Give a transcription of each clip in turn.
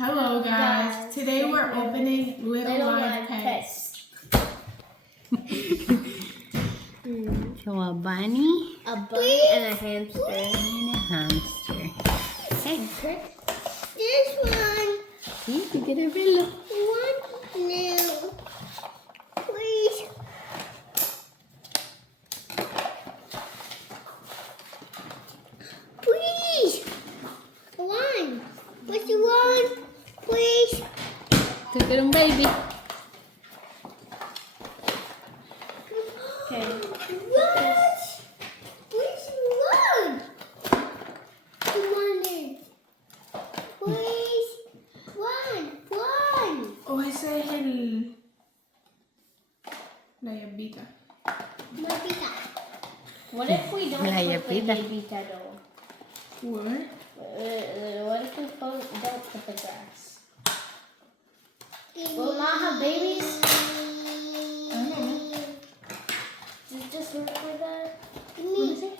Hello guys, today we're opening Little Live Pets. So a bunny and a hamster. and a hamster. Hey, This one. see, you get a pillow. One new. Please. Please. One. What you want? Please. To get a baby. Okay. What? Which one? You wanted. Please. One. O ese es el... La llambita. Mapita. What if we don't La put the yapita. yapita though? What? What if we don't put the grass? Will not have babies? I don't know. Does it just work like that? What is it?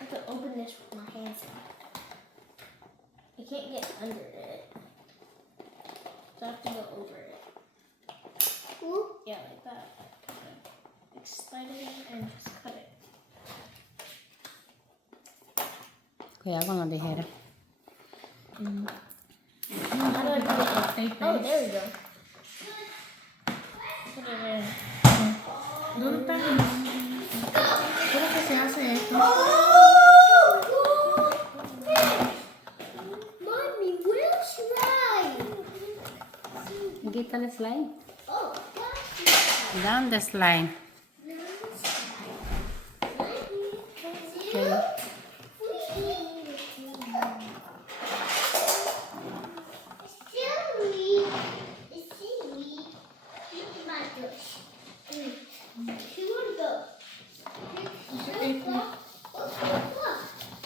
I have to open this with my hands. I can't get under it. So I have to go over it. Yeah, like that. Like slide it in and just cut it. Cuidado con la tijera. How do I put it in? Oh, there we go. Put it in. ¿Dónde está? ¿Cómo que se hace esto? Mommy, we'll slide. Quita el slide. Oh, Down the slide. Okay.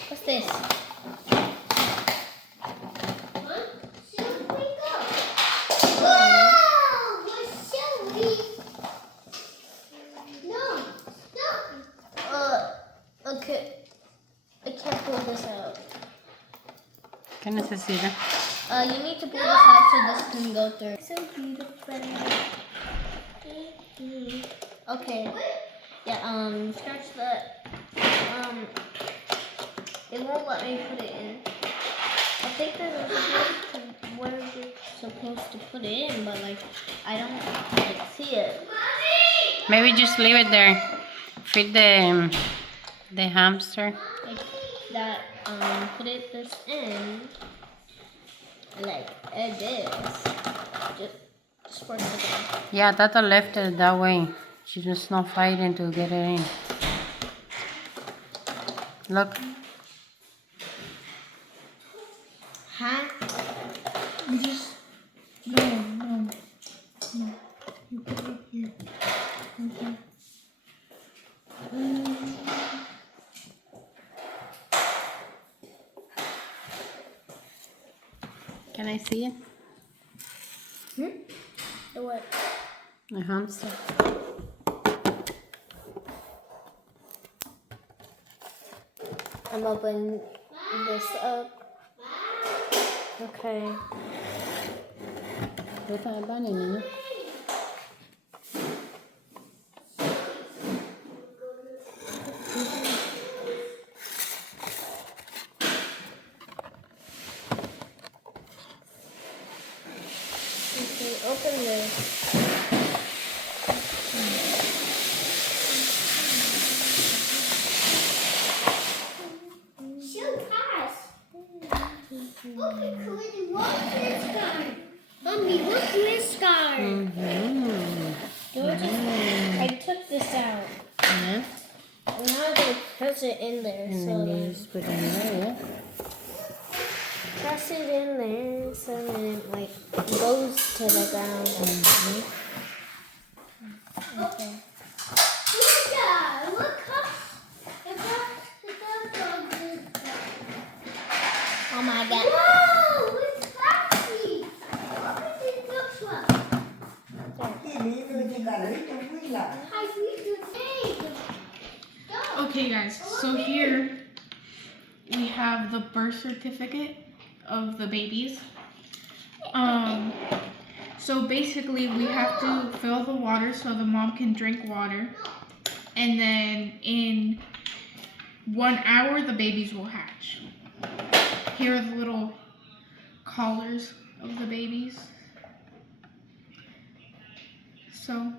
What's this? Okay. I can't pull this out. ¿Qué necesita? You need to pull this out so this can go through. So beautiful. Okay. Yeah, scratch that. It won't let me put it in. I think there's where we're supposed to put it in, but like, I don't see it. Maybe just leave it there. Feed the hamster. Like that, put it this in, like this. Just for a second. Yeah, Tata left it that way. She's just not fighting to get it in. Look. Huh? You just... No. You put it here. Okay. Can I see it? The what? The hamster. I'm opening this up. Okay. Ito ay bunny, no? Okay, open this. So fast. Mommy, look this guy. I took this out. Yeah. And now I gotta press it in there. And So then you just put it in there, yeah? press it in there so then it like goes to the ground. Okay. Oh my god. Whoa! It's flashy! Okay guys, so here we have the birth certificate of the babies. So basically we have to fill the water so the mom can drink water. And then in 1 hour, the babies will hatch. Here are the little collars of the babies. So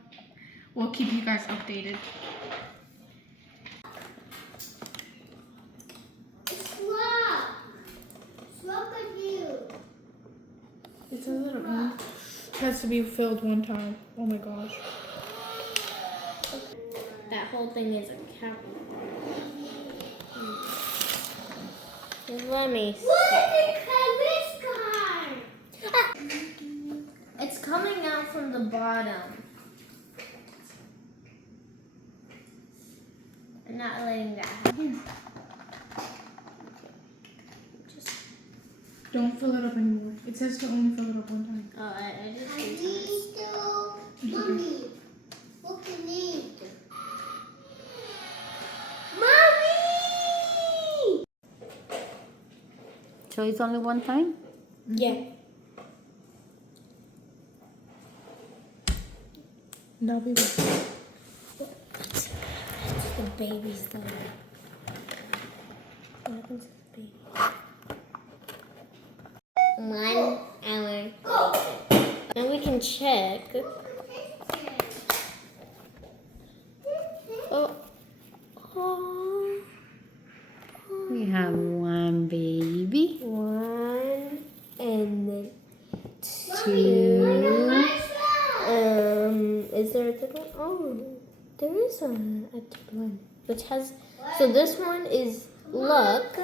we'll keep you guys updated. It says it has to be filled 1 time. Oh my gosh. That whole thing is a count. Let me see. It's coming out from the bottom. I'm not letting that happen. Don't fill it up anymore. It says to only fill it up 1 time. Oh, I just Mommy, what can you eat? So it's only 1 time? Yeah. No, baby. The baby's there. What happens to the baby? 1 hour. And we can check. Oh. Oh. We have 1 baby. 1 and then 2. Is there a third one? Oh, there is a third one. Which has, so this one is luck.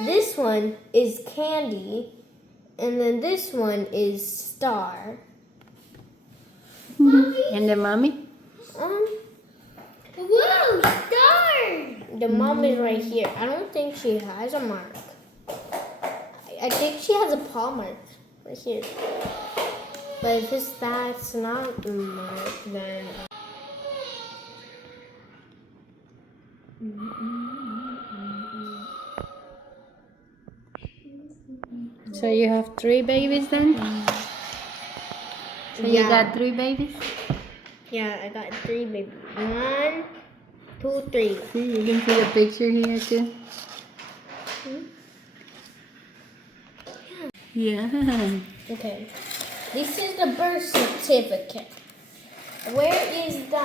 This one is candy. And then this one is star. And the mommy? Whoa, star! The mom is right here. I don't think she has a mark. I think she has a paw mark right here. But if that's not a mark, then... So you have 3 babies then? So you got 3 babies? Yeah, I got 3 babies. 1, 2, 3. See, you can see the picture here too. Yeah. Okay. This is the birth certificate. Where is the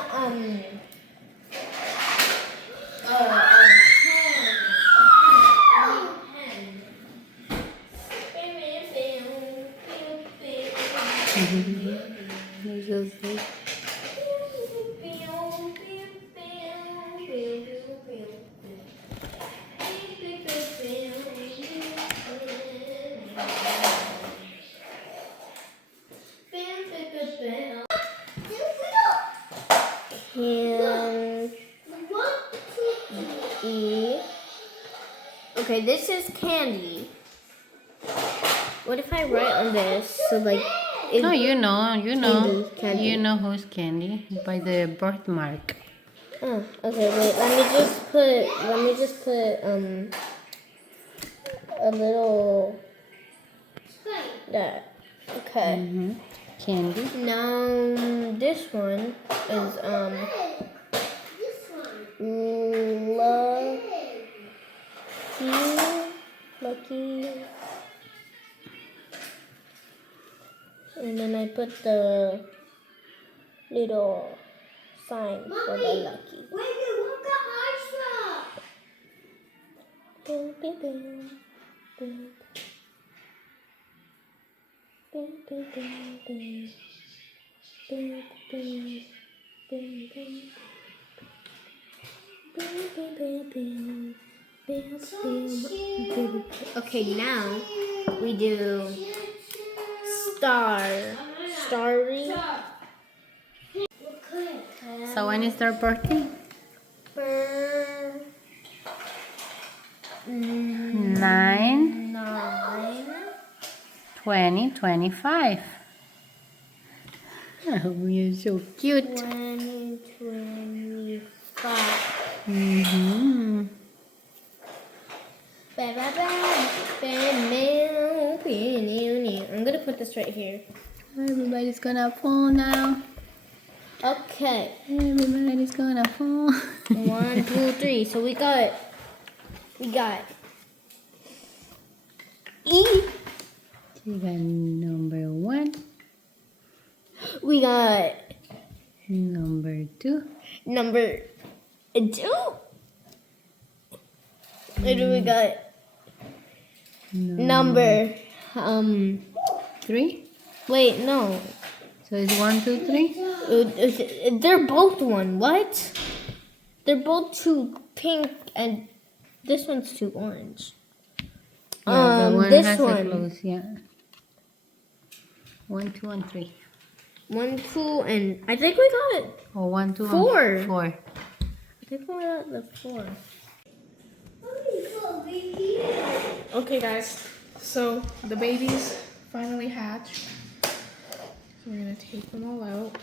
Okay, this is candy. What if I write on this? So like, No, you know. Candy. You know who's Candy by the birthmark. Oh, okay. Wait. Let me just put a little that. Okay. Candy. Now this one is lucky. And then I put the little sign for the lucky. Where you want the ice from? Boom, boom, boom, boom. Boom, boom, boom, boom. Boom, boom, boom, boom. Boom, boom, boom, boom. Boom, boom, boom. Okay, now we do starry. So when is their birthday? 9, 20, 25. Oh, you're so cute. 2025. Mm-hmm. I'm gonna put this right here. Everybody's gonna fall now. Okay. Everybody's gonna fall. 1, 2, 3. So we got E. You got number 1, We got number 2, number 2. What do we got? Number 3. Wait, no. So it's 1, 2, 3. They're both one. What? They're both 2 pink and this one's 2 orange. Yeah, the one this has one. a close. Yeah. 1, 2, and 3. 1, 2, and I think we got it. Oh, 1, 2, 4. and 4. I think we got the 4. Okay, guys. So the babies finally hatched. So we're gonna take them all out.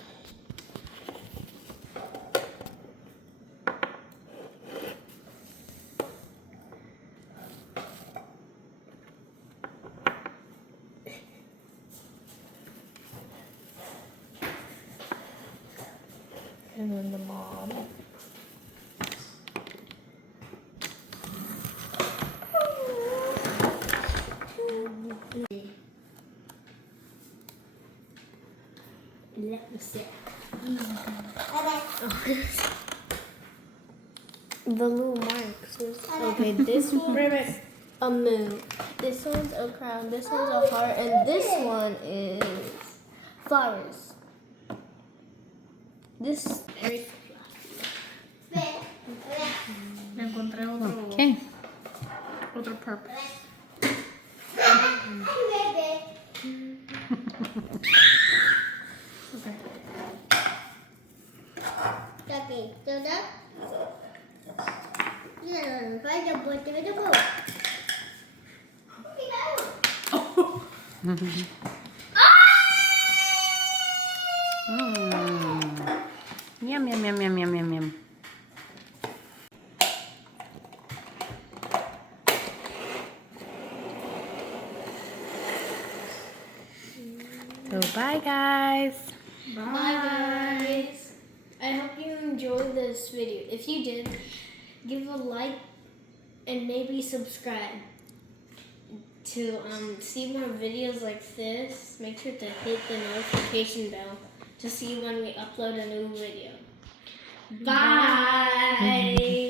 And then the mom. Let me see. The little marks. Okay, this one a moon. This one's a crown. This one's a heart, and this one is flowers. This very Le encontré otro, Okay. otro purpose. Okay. Yum, yum, yum, yum, yum, yum, yum. So bye, guys. Bye guys. I hope you enjoyed this video. If you did, give a like and maybe subscribe to see more videos like this. Make sure to hit the notification bell to see when we upload a new video. Bye.